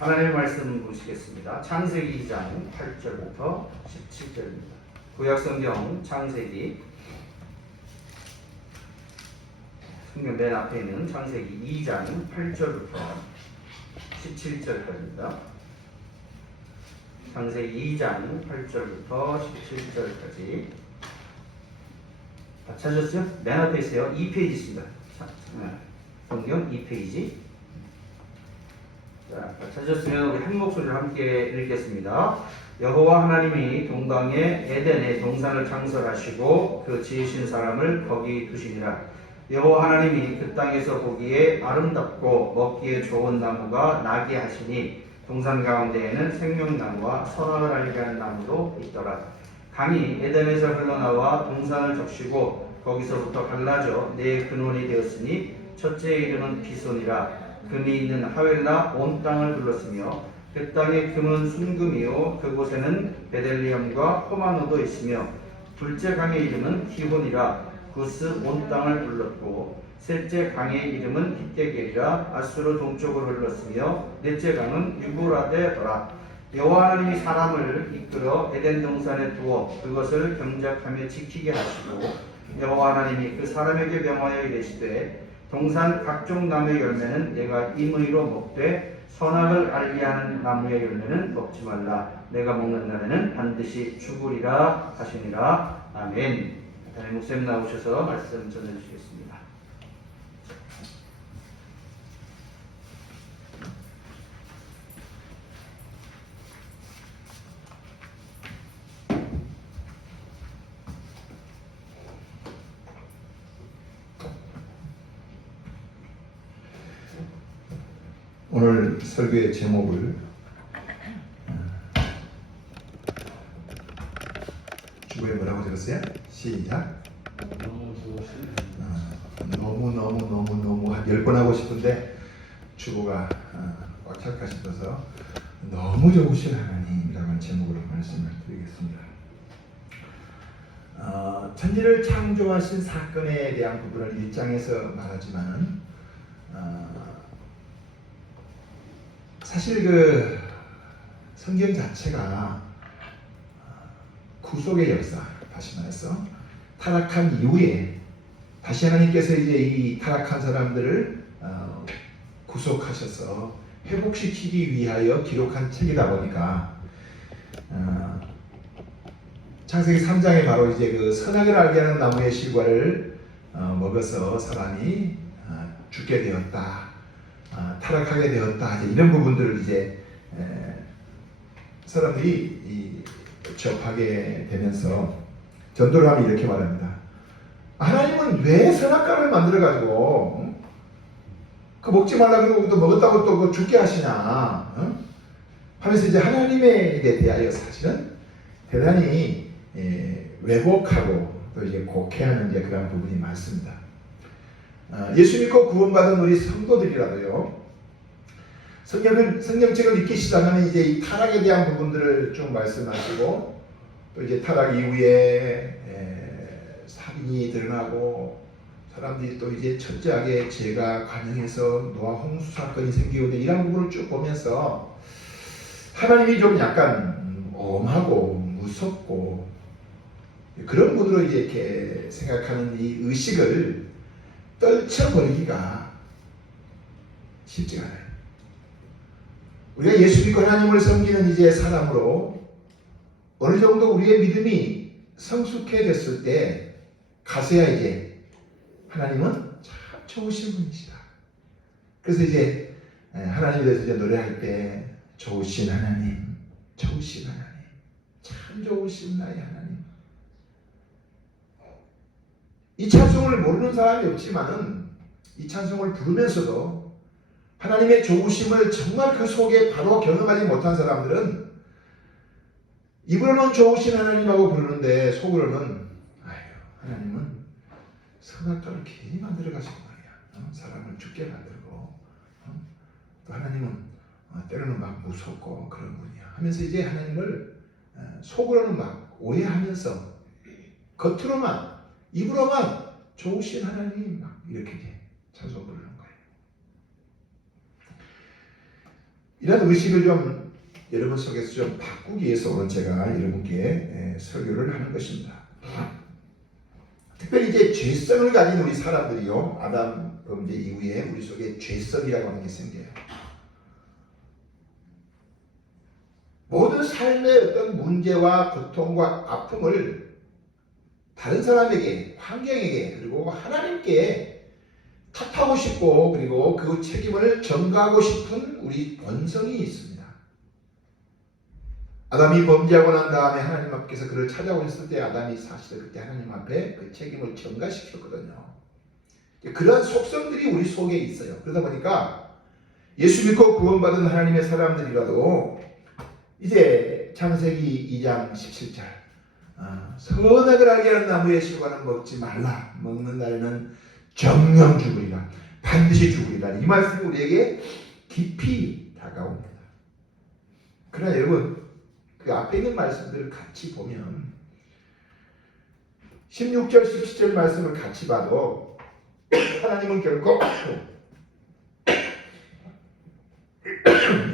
하나님의 말씀 보시겠습니다. 창세기 2장 8절부터 17절입니다. 구약성경 창세기 성경 맨 앞에 있는 창세기 2장 8절부터 17절까지입니다. 창세기 2장 8절부터 17절까지 찾으셨어요? 맨 앞에 있어요. 2페이지 있습니다. 성경 2페이지. 자, 찾으셨으면 우리 한 목소리로 함께 읽겠습니다. 여호와 하나님이 동방에 에덴에 동산을 창설하시고 그 지으신 사람을 거기 두시니라. 여호와 하나님이 그 땅에서 보기에 아름답고 먹기에 좋은 나무가 나게 하시니 동산 가운데에는 생명나무와 선악을 알게 하는 나무도 있더라. 강이 에덴에서 흘러나와 동산을 적시고 거기서부터 갈라져 네 근원이 되었으니 첫째에 이르는 비손이라. 금이 있는 하웰라 온 땅을 둘렀으며 그 땅의 금은 순금이요 그곳에는 베델리엄과 호마노도 있으며 둘째 강의 이름은 기혼이라. 구스 온 땅을 둘렀고 셋째 강의 이름은 깃데겔이라. 아수르 동쪽으로 흘렀으며 넷째 강은 유브라데더라. 여호와 하나님이 사람을 이끌어 에덴 동산에 두어 그것을 경작하며 지키게 하시고 여호와 하나님이 그 사람에게 명하여 이르시되 동산 각종 나무의 열매는 내가 임의로 먹되 선악을 알게 하는 나무의 열매는 먹지 말라. 내가 먹는 날에는 반드시 죽으리라 하시니라. 아멘. 다음에 목사님 나오셔서 말씀 전해주시겠습니다. 오늘 설교의 제목을 주부에 뭐라고 적었어요? 시작. 너무 한 10번 하고 싶은데 주부가 꽉 찰까 싶어서 너무 좋으신 하나님이라고 하는 제목으로 말씀을 드리겠습니다. 천지를 창조하신 사건에 대한 부분을 1장에서 말하지만 사실 그 성경 자체가 구속의 역사, 다시 말해서 타락한 이후에 다시 하나님께서 이제 이 타락한 사람들을 구속하셔서 회복시키기 위하여 기록한 책이다 보니까 창세기 3장에 바로 이제 그 선악을 알게 하는 나무의 실과를 먹어서 사람이 죽게 되었다. 타락하게 되었다. 이런 부분들을 이제 사람들이 접하게 되면서 전도를 하면 이렇게 말합니다. 하나님은 왜 선악과를 만들어가지고 그 먹지 말라 그러고 또 먹었다고 또 죽게 하시냐 하면서 이제 하나님에 대하여 사실은 대단히 왜곡하고 또 이제 곡해하는 이제 그런 부분이 많습니다. 예수 믿고 구원받은 우리 성도들이라도요, 성경책을 읽기 시작하면 이제 이 타락에 대한 부분들을 쭉 말씀하시고, 또 이제 타락 이후에 살인이 드러나고, 사람들이 또 이제 철저하게 죄가 관영해서 노아 홍수 사건이 생기고, 이런 부분을 쭉 보면서 하나님이 좀 약간 엄하고 무섭고 그런 분으로 이제 이렇게 생각하는 이 의식을 떨쳐버리기가 쉽지가 않아요. 우리가 예수 믿고 하나님을 섬기는 이제 사람으로 어느 정도 우리의 믿음이 성숙해졌을 때 가서야 이제 하나님은 참 좋으신 분이시다. 그래서 이제 하나님에 대해서 이제 노래할 때 좋으신 하나님, 좋으신 하나님, 참 좋으신 나의 하나님. 이 찬송을 모르는 사람이 없지만은 이 찬송을 부르면서도 하나님의 좋으심을 정말 그 속에 바로 경험하지 못한 사람들은 입으로는 좋으신 하나님하고 부르는데 속으로는 하나님은 선악과를 괜히 만들어 가시고 말이야. 사람을 죽게 만들고 또 하나님은 때로는 막 무섭고 그런 분이야 하면서 이제 하나님을 속으로는 막 오해하면서 겉으로만 입으로만 좋으신 하나님 막 이렇게 찬송 부르는 거예요. 이런 의식을 좀 여러분 속에서 좀 바꾸기 위해서 오늘 제가 여러분께 설교를 하는 것입니다. 특별히 이제 죄성을 가진 우리 사람들이요, 아담 범죄 이후에 우리 속에 죄성이라고 하는 게 생겨요. 모든 삶의 어떤 문제와 고통과 아픔을 다른 사람에게, 환경에게, 그리고 하나님께 탓하고 싶고, 그리고 그 책임을 전가하고 싶은 우리 본성이 있습니다. 아담이 범죄하고 난 다음에 하나님 앞에서 그를 찾아오셨을 때 아담이 사실은 그때 하나님 앞에 그 책임을 전가시켰거든요. 그러한 속성들이 우리 속에 있어요. 그러다 보니까 예수 믿고 구원받은 하나님의 사람들이라도 이제 창세기 2장 17절 선악을 알게 하는 나무의 실과는 먹지 말라. 먹는 날에는 정령 죽으리라. 반드시 죽으리라. 이 말씀이 우리에게 깊이 다가옵니다. 그러나 여러분, 그 앞에 있는 말씀들을 같이 보면 16절 17절 말씀을 같이 봐도 하나님은 결코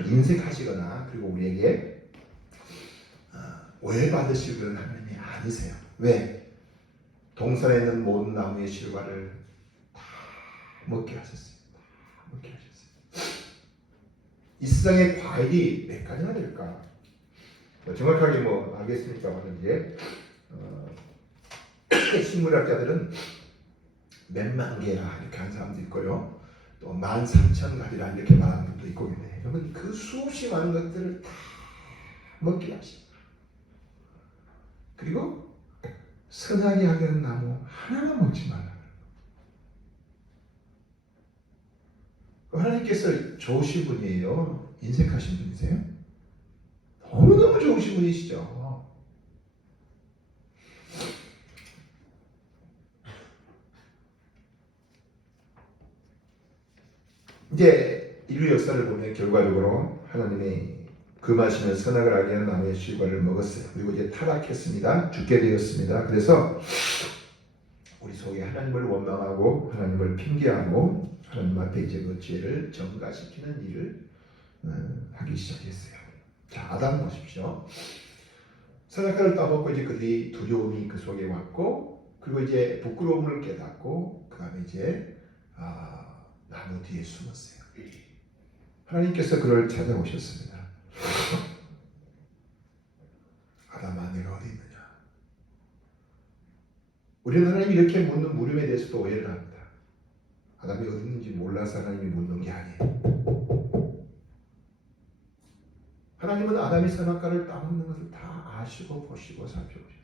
인색하시거나 그리고 우리에게 오해받으실 그런 하나님이 아니세요. 왜? 동산에 있는 모든 나무의 실과를 다 먹게 하셨어요. 다 먹게 하셨어요. 이 세상에 과일이 몇 가지나 될까? 정확하게 뭐 알겠습니까만 이제 식물학자들은 몇만 개라 이렇게 하는 사람도 있고요. 또 13,000가지라 이렇게 말하는 분도 있고 그래요. 여러분 그 수없이 많은 것들을 다 먹게 하십니다. 그리고 선하게 하게 하는 나무 하나만 먹지 말라. 하나님께서 좋으신 분이에요. 인색하신 분이세요? 너무너무 좋으신 분이시죠. 이제 인류 역사를 보면 결과적으로 하나님의 금하시는 선악을 알게 하는 나무의 실과를 먹었어요. 그리고 이제 타락했습니다. 죽게 되었습니다. 그래서 우리 속에 하나님을 원망하고 하나님을 핑계하고 하나님 앞에 이제 그 죄를 전가시키는 일을 하기 시작했어요. 자, 아담 보십시오. 선악과를 따먹고 이제 그들이 두려움이 그 속에 왔고, 그리고 이제 부끄러움을 깨닫고, 그 다음에 이제 나무 뒤에 숨었어요. 하나님께서 그를 찾아오셨습니다. 아담아, 내가 어디 있느냐? 우리는 하나님이 이렇게 묻는 물음에 대해서도 오해를 합니다. 아담이 어디 있는지 몰라서 하나님이 묻는 게 아니에요. 하나님은 아담이 선악과를 따먹는 것을 다 아시고 보시고 살펴보셨어요.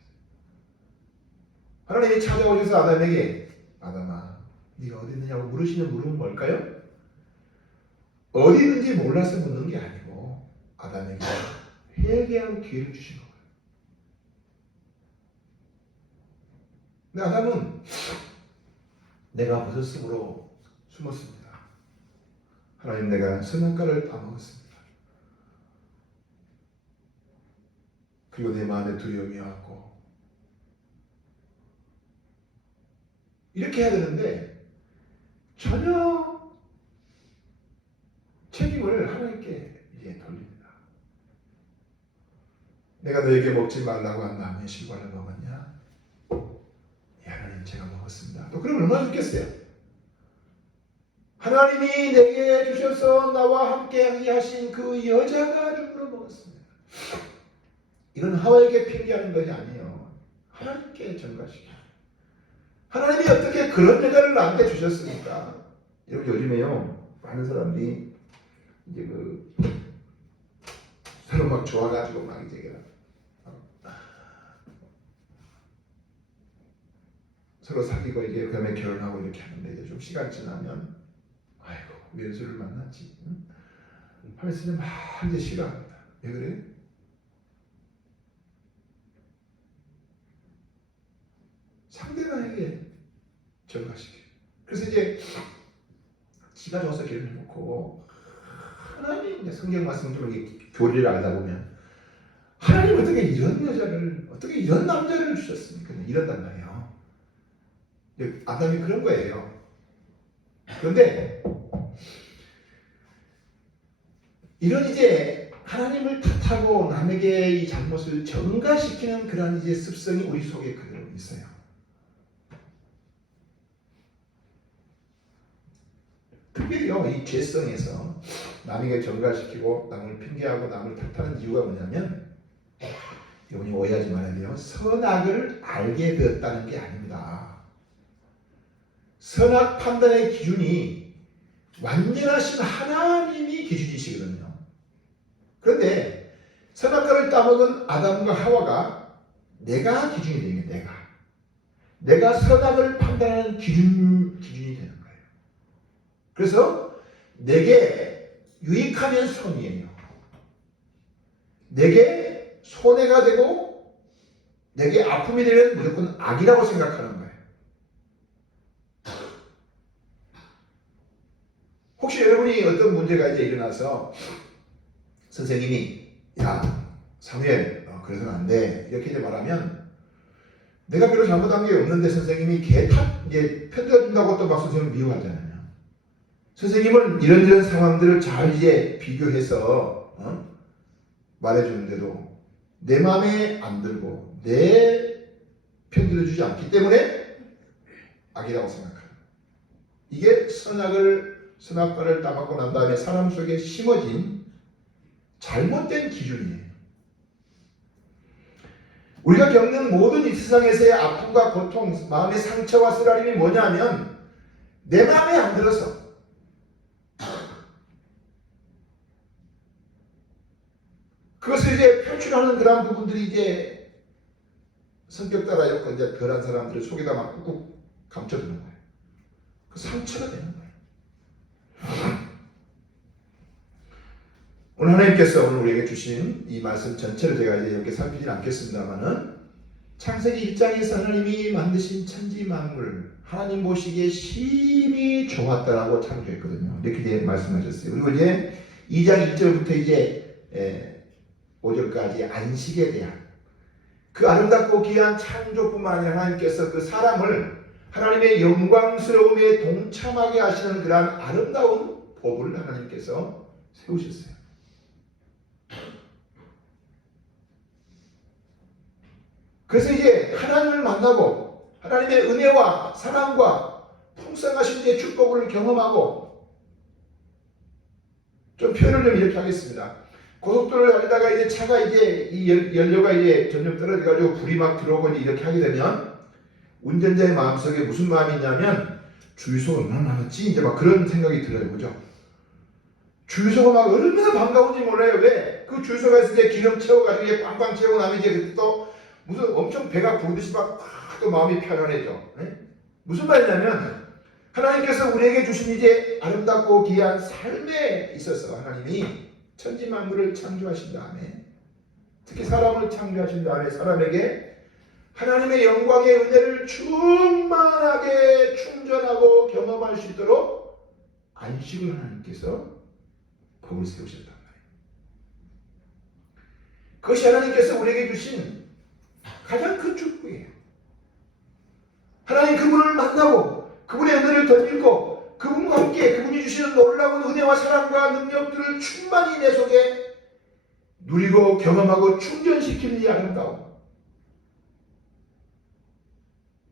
하나님이 찾아오셔서 아담에게 아담아, 네가 어디 있느냐고 물으시는 물음은 뭘까요? 어디 있는지 몰라서 묻는 게 아니고 아담에게 회개할 기회를 주신 거예요. 근데 아담은 내가 벗었으므로 숨었습니다. 하나님, 내가 선악과를 따먹었습니다. 그리고 내 마음에 두려움이 왔고 이렇게 해야 되는데 전혀 책임을 하나님께 이제 돌립니다. 내가 너에게 먹지 말라고 한 나무의 실과를 먹었냐? 예, 하나님, 제가 먹었습니다. 또 그럼 얼마나 좋겠어요? 하나님이 내게 주셔서 나와 함께 하신 그 여자가 죽으러 먹었습니다. 이건 하와에게 핑계하는 것이 아니에요. 하나님께 전가시켜. 하나님이 어떻게 그런 여자를 나한테 주셨습니까? 여러분, 요즘에요 많은 사람들이 이제 서로 막 좋아가지고 막 이제 서로 사귀고 이제 그다음에 결혼하고 이렇게 하는데 이제 좀 시간 지나면 아이고 왼수를 만났지 하면서 이제 막 이제 싫어합니다. 왜 그래? 상대방에게 전가시켜. 그래서 이제 지가 좋아서 결혼해놓고 하나님 이제 성경 말씀 좀 이렇게 교리를 알다 보면 하나님 어떻게 이런 여자를 어떻게 이런 남자를 주셨습니까? 이런단 말이에요. 아담이 그런 거예요. 그런데 이런 이제 하나님을 탓하고 남에게 이 잘못을 전가시키는 그런 이제 습성이 우리 속에 그대로 있어요. 특별히요, 이 죄성에서 남에게 전가시키고 남을 핑계하고 남을 탓하는 이유가 뭐냐면, 여러분이 오해하지 말아야 돼요. 선악을 알게 되었다는 게 아닙니다. 선악 판단의 기준이 완전하신 하나님이 기준이시거든요. 그런데 선악과를 따먹은 아담과 하와가 내가 기준이 되는 거예요. 내가 선악을 판단하는 기준이 되는 거예요. 그래서 내게 유익하면 선이에요. 내게 손해가 되고 내게 아픔이 되면 무조건 악이라고 생각하는 거예요. 혹시 여러분이 어떤 문제가 이제 일어나서 선생님이 야 사무엘 그래서는 안 돼 이렇게 이제 말하면, 내가 별로 잘못한 게 없는데 선생님이 이제 편들어준다고 또 막 선생님을 미워하잖아요. 선생님은 이런저런 상황들을 잘 이제 비교해서 말해주는데도 내 마음에 안 들고 내 편들어주지 않기 때문에 악이라고 생각하는, 이게 선악과를 따먹고 난 다음에 사람 속에 심어진 잘못된 기준이에요. 우리가 겪는 모든 이 세상에서의 아픔과 고통, 마음의 상처와 쓰라림이 뭐냐면 내 마음에 안 들어서, 그것을 이제 표출하는 그런 부분들이 이제 성격 따라 이제 덜한 사람들의 속에다 막 꾹꾹 감춰두는 거예요. 그 상처가 되는 거예요. 오늘 하나님께서 오늘 우리에게 주신 이 말씀 전체를 제가 이제 이렇게 살피진 않겠습니다만은, 창세기 1장에서 하나님이 만드신 천지 만물, 하나님 보시기에 심히 좋았다라고 창조했거든요. 이렇게 이제 말씀하셨어요. 그리고 이제 2장 1절부터 이제 5절까지 안식에 대한 그 아름답고 귀한 창조뿐만 아니라 하나님께서 그 사람을 하나님의 영광스러움에 동참하게 하시는 그러한 아름다운 법을 하나님께서 세우셨어요. 그래서 이제 하나님을 만나고 하나님의 은혜와 사랑과 풍성하신 이제 축복을 경험하고, 좀 표현을 좀 이렇게 하겠습니다. 고속도로를 달리다가 이제 차가 이제 이 연료가 이제 점점 떨어져가지고 불이 막 들어오고 이렇게 하게 되면 운전자의 마음속에 무슨 마음이 있냐면, 주유소가 얼마나 많았지? 이제 막 그런 생각이 들어요. 그죠? 주유소가 막 얼마나 반가운지 몰라요. 왜? 그 주유소에서 이제 기름 채워가지고 이제 빵빵 채우고 나면 이제 또 무슨 엄청 배가 부르듯이 막 또 마음이 편안해져. 네? 무슨 말이냐면, 하나님께서 우리에게 주신 이제 아름답고 귀한 삶에 있어서 하나님이 천지 만물을 창조하신 다음에, 특히 사람을 창조하신 다음에 사람에게 하나님의 영광의 은혜를 충만하게 충전하고 경험할 수 있도록 안식을 하나님께서 법을 세우셨단 말이에요. 그것이 하나님께서 우리에게 주신 가장 큰 축복이에요. 하나님 그분을 만나고 그분의 은혜를 덧입고 그분과 함께 그분이 주시는 놀라운 은혜와 사랑과 능력들을 충만히 내 속에 누리고 경험하고 충전시키는 이 아름다움.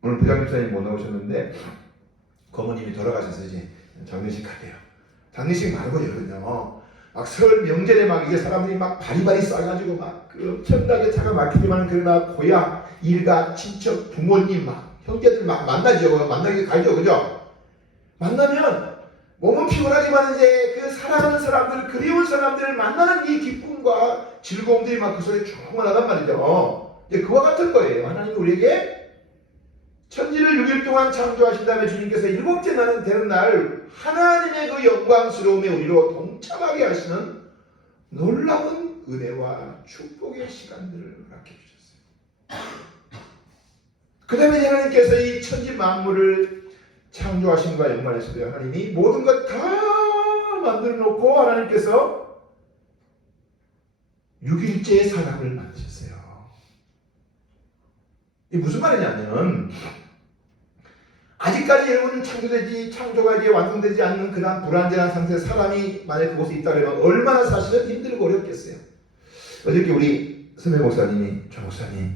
오늘 부장님 사님 못 나오셨는데 고모님이 돌아가셔서 이제 장례식 하대요. 장례식 말고 여러분요, 막 설 명절에 막 이게 사람들이 막 바리바리 싸가지고 막 그 엄청나게 차가 막히지만 그러나 고향, 일가, 친척, 부모님 막 형제들 막 만나죠. 만나게 가죠. 그죠? 만나면 몸은 피곤하지만 이제 그 사랑하는 사람들, 그리운 사람들을 만나는 이 기쁨과 즐거움들이 막 그 속에 충만하단 말이죠. 이제 그와 같은 거예요. 하나님이 우리에게 천지를 6일 동안 창조하신 다음에 주님께서 일곱째 날은 되는 날 하나님의 그 영광스러움에 우리로 동참하게 하시는 놀라운 은혜와 축복의 시간들을 허락해 주셨어요. 그 다음에 하나님께서 이 천지 만물을 창조하심과 연관해서도 하나님이 모든 것 다 만들어 놓고 하나님께서 6일째의 사람을 만드셨어요. 이게 무슨 말이냐면, 아직까지 여러분 창조가 이제 완성되지 않는 그런 불완전한 상태의 사람이 만약 그곳에 있다 그러면 얼마나 사실은 힘들고 어렵겠어요. 어저께 우리 선배 목사님이, 조 목사님,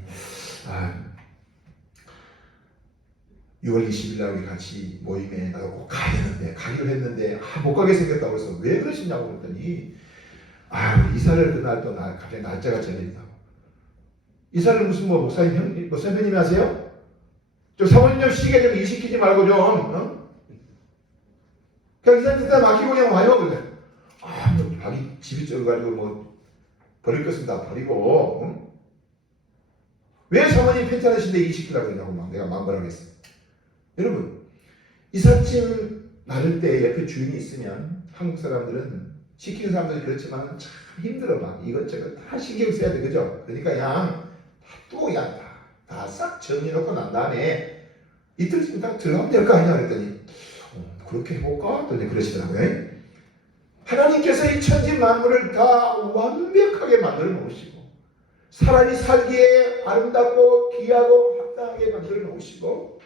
6월 20일 날 우리 같이 모임에 나도 꼭 가기로 했는데 못 가게 생겼다고 그래서 왜 그러시냐고 그랬더니 이사를 그날 또 갑자기 날짜가 정해진다고. 이사를 무슨 목사님 선배님이 하세요? 좀 사모님 좀 쉬게 좀 일시키지 말고 좀 그냥 이사님 진짜 맡기고 그냥 와요. 그래. 자기 집이 쪄가지고 버릴 것은 다 버리고 왜 사모님 편찮으신데 일시키라고 그러냐고 막 내가 뭐라 그랬어. 여러분 이삿짐 나를 때 옆에 주인이 있으면 한국 사람들은 시키는 사람들이 그렇지만 참 힘들어 막 이것저것 다 신경 써야 돼. 그죠? 그러니까 그냥 또 그냥 다 싹 정리해놓고 난 다음에 이틀쯤 딱 들어가면 될 거 아니냐 그랬더니 그렇게 해볼까? 또 그러시더라고요. 하나님께서 이 천지 만물을 다 완벽하게 만들어 놓으시고 사람이 살기에 아름답고 귀하고 합당하게 만들어 놓으시고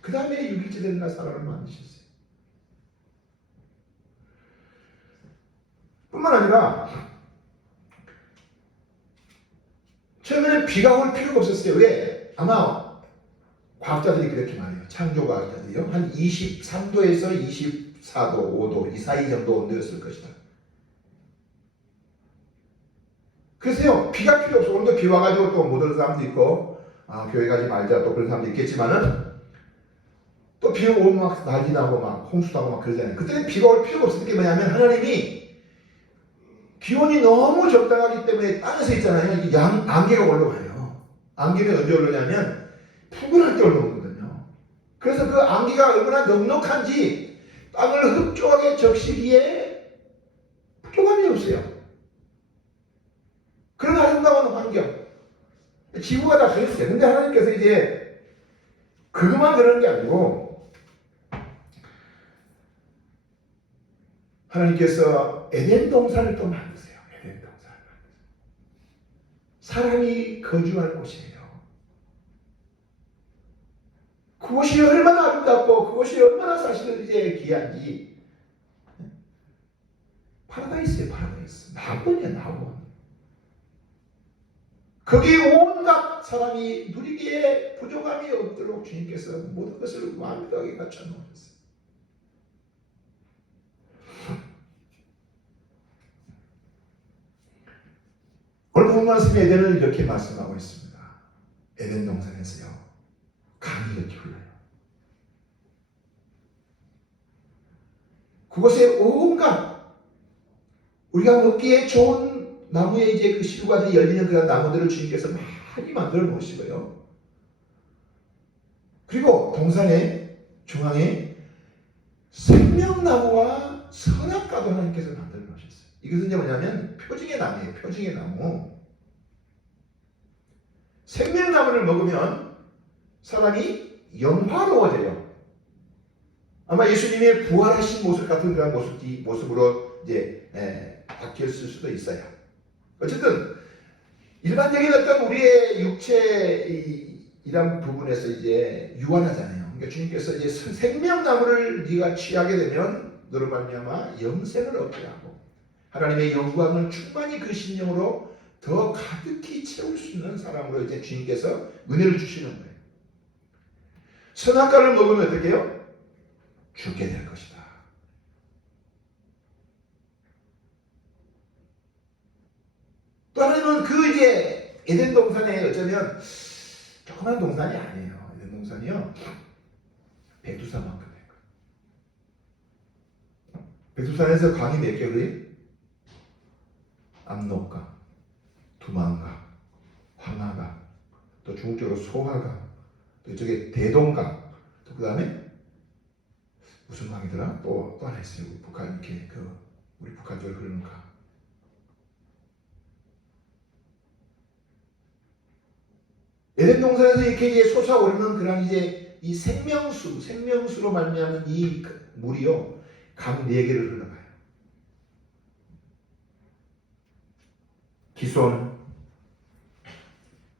그 다음에 6일째 되는 날 사람을 만드셨어요. 뿐만 아니라 처음에는 비가 올 필요가 없었어요. 왜? 아마 과학자들이 그렇게 말해요. 창조과학자들이요. 한 23도에서 24도, 5도 이 사이 정도 온도였을 것이다. 그래서요. 비가 필요 없어. 오늘도 비 와가지고 또 못 오는 사람도 있고 교회 가지 말자 또 그런 사람도 있겠지만은 또 비 오면 막 난리 나고 막 홍수 나고 막 그러잖아요. 그때는 비가 올 필요가 없었던 게 뭐냐면 하나님이 기온이 너무 적당하기 때문에 땅에서 있잖아요. 안개가 올라와요. 안개는 언제 올라오냐면 푸근할 때 올라오거든요. 그래서 그 안개가 얼마나 넉넉한지 땅을 흡족하게 적시기에 부족함이 없어요. 그런 아름다운 환경. 지구가 다 그랬어요. 근데 하나님께서 이제 그것만 그런 게 아니고 하나님께서 에덴 동산을 또 만드세요. 에덴 동산을 만드세요. 사람이 거주할 곳이에요. 그곳이 얼마나 아름답고 그곳이 얼마나 사실은 이제 귀한지. 파라다이스예요. 파라다이스. 낙원이에요. 낙원. 거기 온갖 사람이 누리기에 부족함이 없도록 주님께서 모든 것을 완벽하게 갖춰 놓으셨어요. 오늘 본 말씀이 에덴을 이렇게 말씀하고 있습니다. 에덴 동산에서요. 강이 이렇게 흘러요. 그곳에 온갖 우리가 먹기에 좋은 나무에 이제 그 시루가들이 열리는 그런 나무들을 주님께서 많이 만들어 놓으시고요. 그리고 동산의 중앙에 생명나무와 선악과도 하나님께서 만들어 놓으셨어요. 이것은 이제 뭐냐면 표징의 나무예요. 표징의 나무. 생명나무를 먹으면 사람이 영화로워져요. 아마 예수님의 부활하신 모습 같은 그런 모습으로 이제 바뀌었을 수도 있어요. 어쨌든 일반적인 어떤 우리의 육체 이런 부분에서 이제 유한하잖아요. 그러니까 주님께서 이제 생명나무를 네가 취하게 되면 너로 말미암아 영생을 얻게 하고 하나님의 영광을 충만히 그 심령으로 더 가득히 채울 수 있는 사람으로 이제 주님께서 은혜를 주시는 거예요. 선악과를 먹으면 어떻게 해요? 죽게 될 것이다. 또 하나님은 그 이제 에덴 동산에 어쩌면 조그만 동산이 아니에요. 에덴 동산이요. 백두산만큼 된 거예요. 백두산에서 강이 몇 개를 압록강, 두만강, 황하강, 또 중국적으로 소하강, 또 이쪽에 대동강, 또 그 다음에 무슨 강이더라? 또 하나 있어요. 북한 이렇게 우리 북한 쪽으로 흐르는 강. 에덴 동산에서 이렇게 이제 솟아오르는 그런 이제 이 생명수로 말미암은 이 물이요 강 4개를 흘러가요. 기손,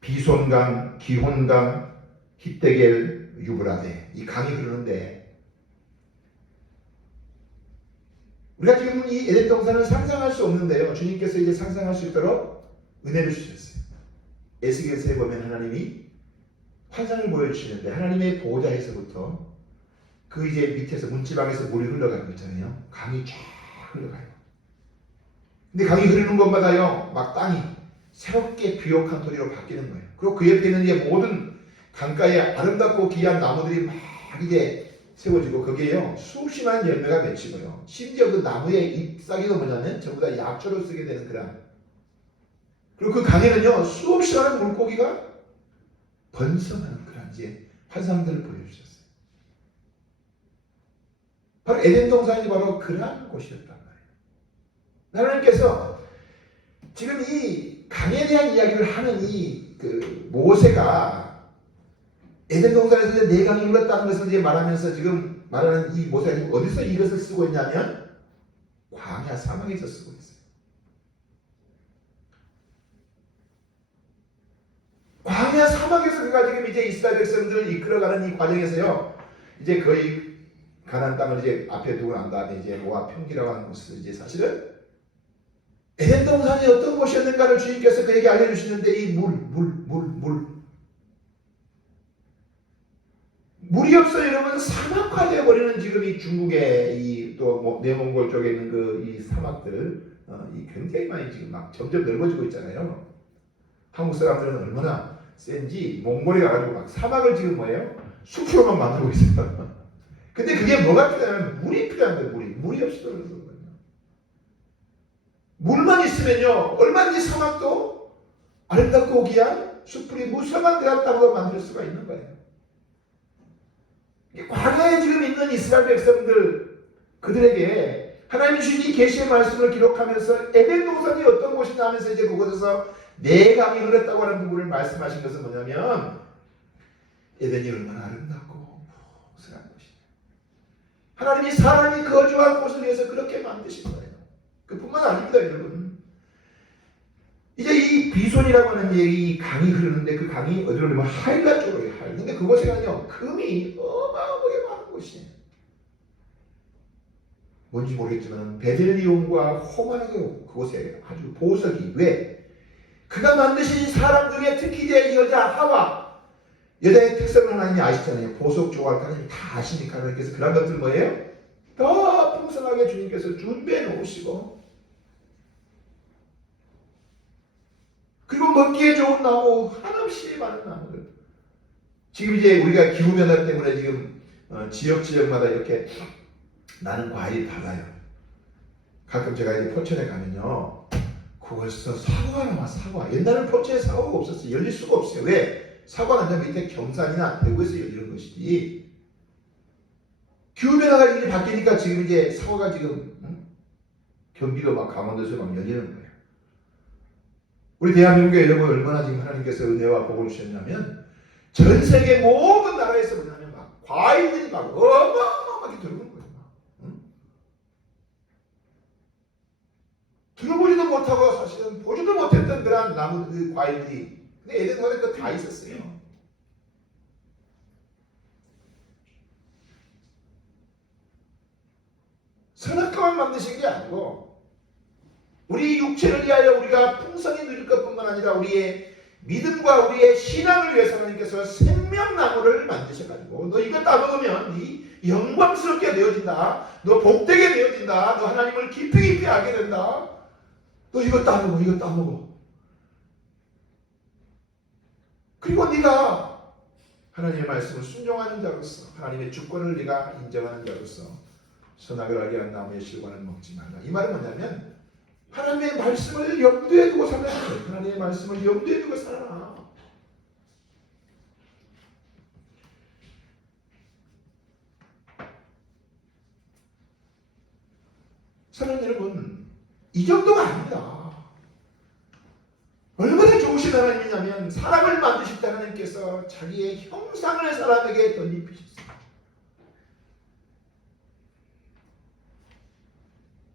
비손강, 기혼강, 히데겔, 유브라데 이 강이 흐르는데 우리가 지금 이 에덴 동산을 상상할 수 없는데요. 주님께서 이제 상상할 수 있도록 은혜를 주셨어요. 에스겔서에 보면 하나님이 환상을 보여주시는데 하나님의 보호자에서부터 그 이제 밑에서 문지방에서 물이 흘러가는 거 있잖아요. 강이 쫙 흘러가요. 근데 강이 흐르는 곳마다요, 막 땅이 새롭게 비옥한 토리로 바뀌는 거예요. 그리고 그 옆에 있는 이제 모든 강가에 아름답고 귀한 나무들이 막 이제 세워지고 거기에요 수십만 열매가 맺히고요. 심지어 그 나무의 잎사귀가 뭐냐면 전부 다 약초로 쓰게 되는 그런. 그리고 그 강에는요 수없이 많은 물고기가 번성하는 그런 이제 환상들을 보여주셨어요. 바로 에덴 동산이 바로 그러한 곳이었단 말이에요. 하나님께서 지금 이 강에 대한 이야기를 하는 이 그 모세가 에덴 동산에서 네 강이 흘렀다는 것을 이제 말하면서 지금 말하는 이 모세가 지금 어디서 이것을 쓰고 있냐면 광야 사막에서 쓰고 있어요. 광야 사막에서 그가 지금 이제 이스라엘 백성들을 이끌어가는 이 과정에서요, 이제 거의 가나안 땅을 이제 앞에 두고 난 다음에 이제 모압 평지라고 하는 곳을 이제 사실은 에덴 동산이 어떤 곳이었는가를 주님께서 그에게 알려주시는데 이 물이 없어 여러분 사막화되어 버리는 지금 이 중국의 이 또 내몽골 쪽에 있는 그 이 사막들 이 굉장히 많이 지금 막 점점 넓어지고 있잖아요. 한국 사람들은 얼마나 센지 몽골에 가가지고 막 사막을 지금 뭐예요? 숲으로만 만들고 있어요. 근데 그게 뭐가 필요하냐면 물이 필요한 거예요. 물이 없이도 그런 거예요. 물만 있으면요 얼마든지 사막도 아름답고 귀한 숲풀이 무수한 그런 땅으로 만들 수가 있는 거예요. 광야에 지금 있는 이스라엘 백성들 그들에게 하나님 주신 이 계시의 말씀을 기록하면서 에덴 동산이 어떤 곳이냐 하면서 이제 그곳에서 네 강이 흘렀다고 하는 부분을 말씀하신 것은 뭐냐면 에덴이 얼마나 아름답고 무수한 곳이냐. 하나님이 사람이 거주할 곳을 위해서 그렇게 만드신 거예요. 그뿐만 아닙니다, 여러분. 이제 이 비손이라고 하는 이 강이 흐르는데 그 강이 어디로 가면 하일라 쪽으로 가요. 근데 그곳에는요 금이 어마어마하게 많은 곳이에요. 뭔지 모르겠지만 베델리온과 호마노 그곳에 아주 보석이 왜? 그가 만드신 사람 중에 특히 제 여자 하와 여자의 특성을 하나님이 아시잖아요. 보석 좋아할 하나님 다 아시니까 하나님께서 그런 것들 뭐예요? 더 풍성하게 주님께서 준비해 놓으시고 그리고 먹기에 좋은 나무 한없이 많은 나무들. 지금 이제 우리가 기후변화 때문에 지금 지역마다 이렇게 나는 과일이 달라요. 가끔 제가 이제 포천에 가면요 그곳에서 사과가 나와. 사과. 옛날에는 포천에 사과가 없었어요. 열릴 수가 없어요. 왜? 사과는 밑에 경산이나 대구에서 열리는 것이지. 기후변화가 이제 바뀌니까 지금 이제 사과가 지금 경기도 막 강원도에서 막 열리는 거예요. 우리 대한민국에 여러분 얼마나 지금 하나님께서 은혜와 복을 주셨냐면 전 세계 모든 나라에서 뭐냐면 막 과일들이 막 어마어마하게 들어오는 거예요. 들어보지도 못하고 사실은 보지도 못했던 그런 나무 그 과일들이 근데 에덴 동산에 그 다 있었어요. 선악과만 만드신 게 아니고 우리 육체를 위하여 우리가 풍성히 누릴 것뿐만 아니라 우리의 믿음과 우리의 신앙을 위해서 하나님께서 생명나무를 만드셔가지고 너 이거 따먹으면 네 영광스럽게 되어진다. 너 복되게 되어진다. 너 하나님을 깊이 알게 된다. 너 이거 따먹어. 이거 따먹어. 그리고 네가 하나님의 말씀을 순종하는 자로서 하나님의 주권을 네가 인정하는 자로서 선악을 알게 한 나무의 실과는 먹지 말라. 이 말은 뭐냐면 하나님의 말씀을 염두에 두고 살아야 돼. 하나님의 말씀을 염두에 두고 살아라. 사랑하는 여러분, 이 정도가 아닙니다. 얼마나 좋으신 하나님이냐면 사람을 만드실 때 하나님께서 자기의 형상을 사람에게 덧입히셨어요.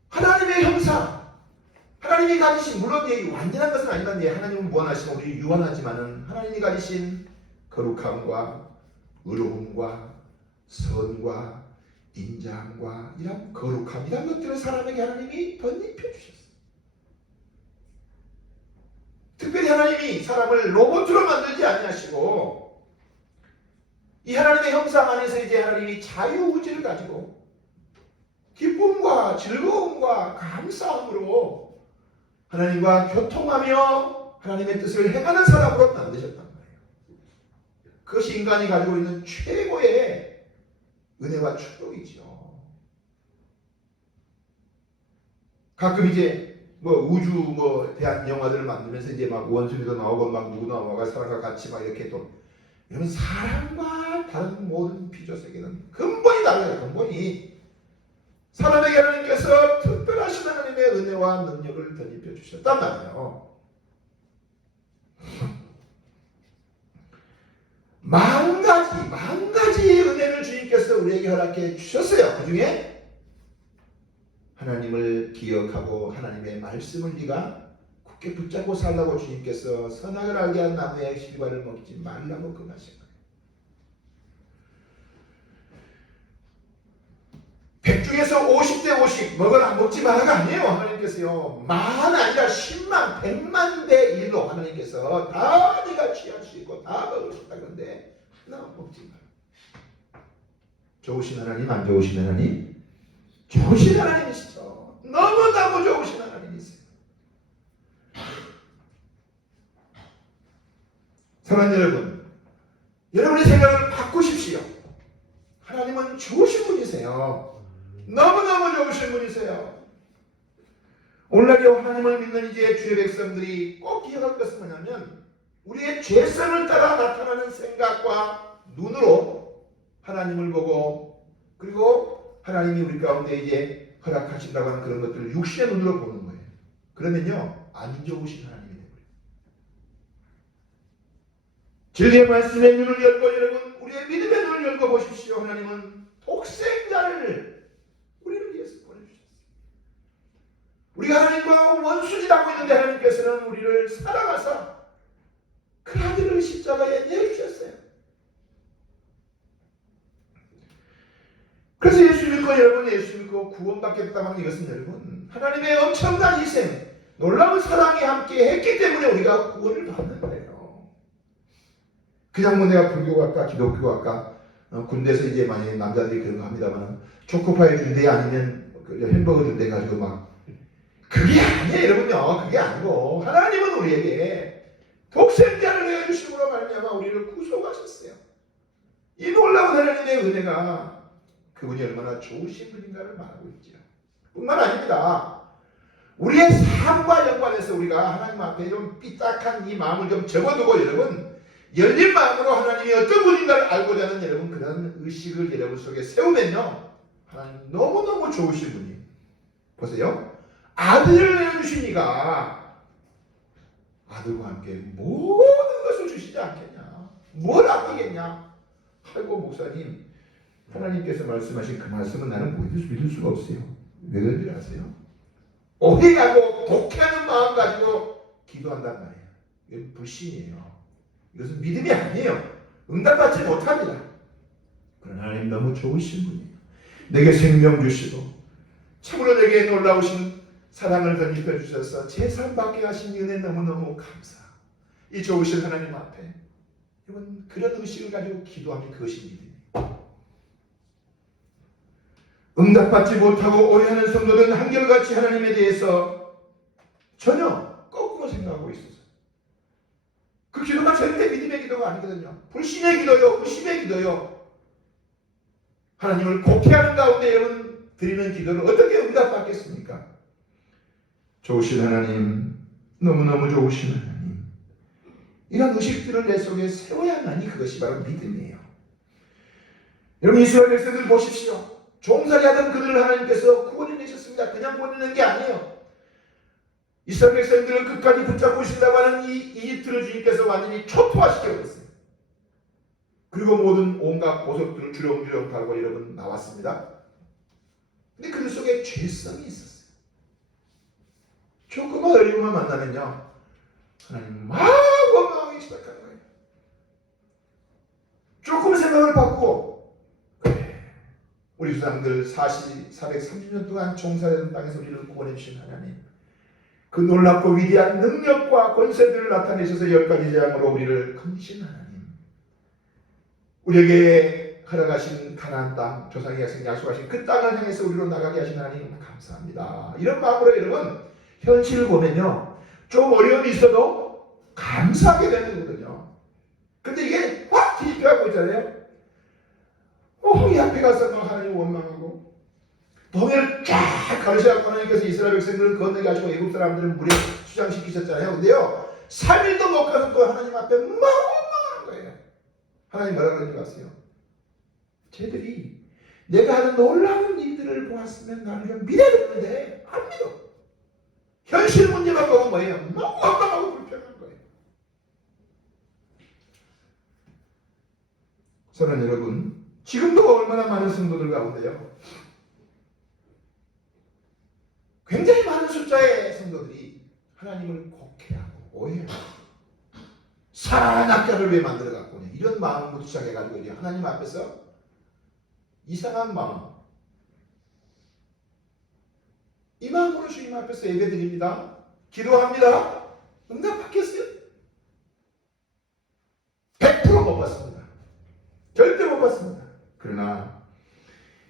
하나님의 형상, 하나님이 가지신 물론 완전한 것은 아니란 하나님은 무한하시고 우리 유한하지만은 하나님이 가지신 거룩함과 의로움과 선과 인자함과 이런 거룩함 이런 것들을 사람에게 하나님이 덧입혀 주셨어요. 특별히 하나님이 사람을 로봇으로 만들지 아니하시고 이 하나님의 형상 안에서 이제 하나님이 자유의지를 가지고 기쁨과 즐거움과 감사함으로 하나님과 교통하며 하나님의 뜻을 행하는 사람으로 만드셨단 말이에요. 그것이 인간이 가지고 있는 최고의 은혜와 축복이죠. 가끔 이제 우주 대한 영화들을 만들면서 이제 막 원숭이도 나오고 막 누구 나오고 사람과 같이 막 이렇게 또 여러분 사람과 다른 모든 피조 세계는 근본이 달라요. 근본이 사람에게 하나님께서 특별하신 하나님의 은혜와 능력을 덧입혀 주셨단 말이에요. 만 가지의 은혜를 주님께서 우리에게 허락해 주셨어요. 그 중에 하나님을 기억하고 하나님의 말씀을 네가 굳게 붙잡고 살라고 주님께서 선악을 알게 한 나무의 실과를 먹지 말라고 금하신 거예요. 100 중에서 50대 50 먹어라 먹지 마라가 아니에요. 하나님께서요. 만 아니라 10만 100만 대 1로 하나님께서 다 네가 취할 수 있고 다 먹을 수 있다. 그런데 하나 먹지 마라. 좋으신 하나님 안 좋으신 하나님? 좋으신 하나님이시죠. 너무너무 좋으신 하나님이세요. 사랑하는 여러분, 여러분의 생각을 바꾸십시오. 하나님은 좋으신 분이세요. 너무너무 좋으신 분이세요. 오늘날 하나님을 믿는 이제 주의 백성들이 꼭 기억할 것은 뭐냐면 우리의 죄성을 따라 나타나는 생각과 눈으로 하나님을 보고 그리고 하나님이 우리 가운데 이제 허락하신다고 하는 그런 것들을 육신의 눈으로 보는 거예요. 그러면요 안 좋으신 하나님이 되고요. 진리의 말씀의 눈을 열고 여러분 우리의 믿음의 눈을 열고 보십시오. 하나님은 독생자를 우리를 위해서 보내주셨어요. 우리가 하나님과 원수지라고 있는데 하나님께서는 우리를 사랑하사 그 아들을 십자가에 내주셨어요. 그래서 예수 믿고 여러분 예수 믿고 구원받겠다면 이것은 여러분 하나님의 엄청난 희생 놀라운 사랑이 함께 했기 때문에 우리가 구원을 받는 거예요. 그냥 내가 불교학과 기독교학과 군대에서 이제 만약에 남자들이 그런 거 합니다만 초코파이 준대 아니면 햄버거 준대 가지고 막 그게 아니에요 여러분요. 그게 아니고 하나님은 우리에게 독생자를 내어주심으로 말미암아 우리를 구속하셨어요. 이 놀라운 하나님의 은혜가 그분이 얼마나 좋으신 분인가를 말하고 있죠. 뿐만 아닙니다. 우리의 삶과 연관해서 우리가 하나님 앞에 좀 삐딱한 이 마음을 좀 접어두고 여러분 열린 마음으로 하나님이 어떤 분인가를 알고자 하는 여러분 그런 의식을 여러분 속에 세우면요 하나님 너무너무 좋으신 분이 보세요. 아들을 내어주시니까 아들과 함께 모든 것을 주시지 않겠냐. 뭘 아끼겠냐. 아이고 목사님 하나님께서 말씀하신 그 말씀은 나는 믿을 수가 없어요. 왜 그런지 아세요? 오해하고 독해하는 마음 가지고 기도한단 말이에요. 이건 불신이에요. 이것은 믿음이 아니에요. 응답받지 못합니다. 그러나 하나님 너무 좋으신 분이에요. 내게 생명 주시고 참으로 내게 놀라우신 사랑을 덧입혀 주셔서 제 삶 받게 하신 은혜 너무너무 감사. 이 좋으신 하나님 앞에 여러분 그런 의식을 가지고 기도하면 그것이 믿음이에요. 응답받지 못하고 오해하는 성도들은 한결같이 하나님에 대해서 전혀 거꾸로 생각하고 있어서 그 기도가 절대 믿음의 기도가 아니거든요. 불신의 기도요, 의심의 기도요. 하나님을 곡해하는 가운데 여러분 드리는 기도를 어떻게 응답받겠습니까? 좋으신 하나님, 너무너무 좋으신 하나님. 이런 의식들을 내 속에 세워야만이 그것이 바로 믿음이에요. 여러분 이스라엘 백성들 보십시오. 종살이 하던 그들을 하나님께서 구원해내셨습니다. 그냥 구원해낸 게 아니에요. 이스라엘 백성들을 끝까지 붙잡고 오신다고 하는 이 이집트를 주님께서 완전히 초토화시켜버렸어요. 그리고 모든 온갖 보석들을 주렁주렁 달고 여러분 나왔습니다. 근데 그들 속에 죄성이 있었어요. 조금만 어려움만 만나면요 하나님 막 원망하기 시작하는 거예요. 조금 생각을 바꾸고, 그래, 우리 조상들 430년 동안 종사했던 땅에서 우리를 구원해 주신 하나님, 그 놀랍고 위대한 능력과 권세들을 나타내셔서 10가지 재앙으로 우리를 건지신 하나님, 우리에게 허락하신 가나안 땅, 조상이 약속하신 그 땅을 향해서 우리로 나가게 하신 하나님 감사합니다. 이런 마음으로 여러분, 현실을 보면요, 좀 어려움이 있어도 감사하게 되는 거거든요. 근데 이게 확 뒤집혀가고 있잖아요. 이 앞에 가서 막 하나님 원망하고, 동해를 쫙 가르쳐갖고 하나님께서 이스라엘 백성들을 건너가지고 애국 사람들은 물에 수장시키셨잖아요. 근데요, 3일도 못 가서 또 하나님 앞에 막 원망하는 거예요. 하나님 뭐라 그러는지 아세요? 쟤들이 내가 하는 놀라운 일들을 보았으면 나를 믿어줬는데 안 믿어. 현실 문제만 보면 뭐예요? 막 원망하고 불평한 거예요. 저는 여러분, 지금도 얼마나 많은 성도들 가운데요, 굉장히 많은 숫자의 성도들이 하나님을 곡해하고 오해하고 살아난 학자를 왜 만들어갖고 이런 마음부터 시작해가지고 이제 하나님 앞에서 이상한 마음, 이 마음으로 주님 앞에서 예배드립니다. 기도합니다. 응답받겠어요? 100% 못 받습니다. 절대 못 받습니다. 그러나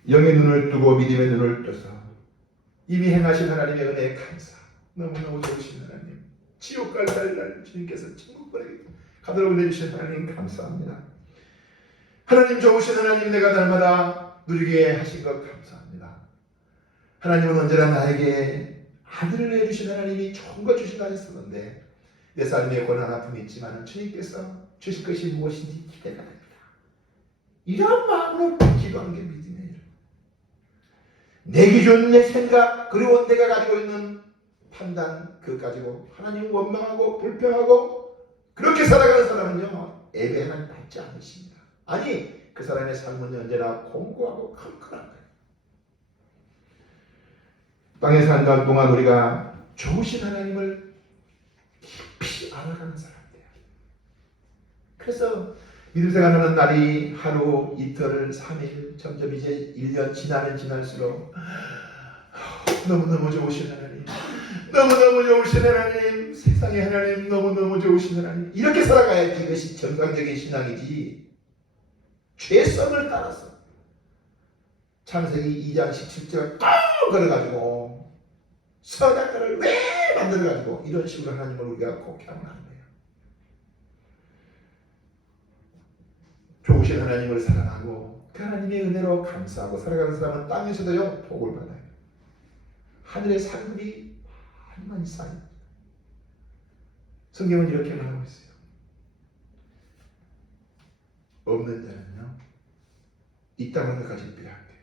영의 눈을 뜨고 믿음의 눈을 떠서 이미 행하신 하나님의 은혜에 감사, 너무너무 좋으신 하나님, 지옥 갈 날 주님께서 천국 보내게 가도록 내주신 하나님 감사합니다. 하나님 좋으신 하나님, 내가 날마다 누리게 하신 것 감사합니다. 하나님은 언제나 나에게 아들을 내주신 하나님이 좋은 것 주신다 했었는데 내 삶에 고난 아픔이 있지만 주님께서 주실 것이 무엇인지 기대가 됩니다. 이런 마음으로 기도하는 게 믿음이에요. 내 기준, 내 생각, 그리고 내가 가지고 있는 판단, 그거 가지고 하나님 원망하고 불평하고 그렇게 살아가는 사람은요, 예배 하나님 받지 않으십니다. 아니, 그 사람의 삶은 언제나 공고하고 컴컴한 거예요. 땅에 사는 동안 우리가 좋으신 하나님을 깊이 알아가는 사람이에요. 그래서 믿음 생활하는 날이 하루, 이틀, 3일, 점점 이제 1년 지나면 지날수록 너무너무 좋으신 하나님, 너무너무 좋으신 하나님, 세상의 하나님, 너무너무 좋으신 하나님, 이렇게 살아가야지 이것이 정상적인 신앙이지. 죄성을 따라서 창세기 2장 17절 꼭 걸어가지고 서작가를 왜 만들어가지고 이런 식으로 하나님을 우리가 곡해하면 안 돼요. 좋으신 하나님을 사랑하고 그 하나님의 은혜로 감사하고 살아가는 사람은 땅에서도요 복을 받아요. 하늘의 상급이 많이 쌓여요. 성경은 이렇게 말하고 있어요. 없는 자는요 있다는 것까지 빼앗겨요.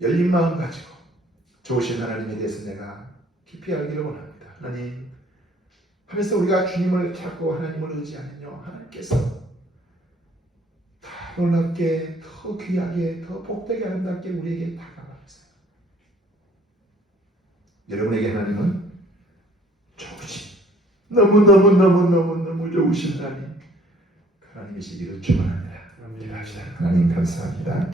열린 마음 가지고 좋으신 하나님에 대해서 내가 깊이 알기를 원합니다. 하나님 하면서 우리가 주님을 찾고 하나님을 의지하면요 하나님께서 더 놀랍게, 더 귀하게, 더 복되게 아름답게 우리에게 다가가세요. 여러분에게 하나님은 좋으신, 너무 좋으신 하나님, 그 하나님이시기를 축원합니다. 하나님 감사합니다.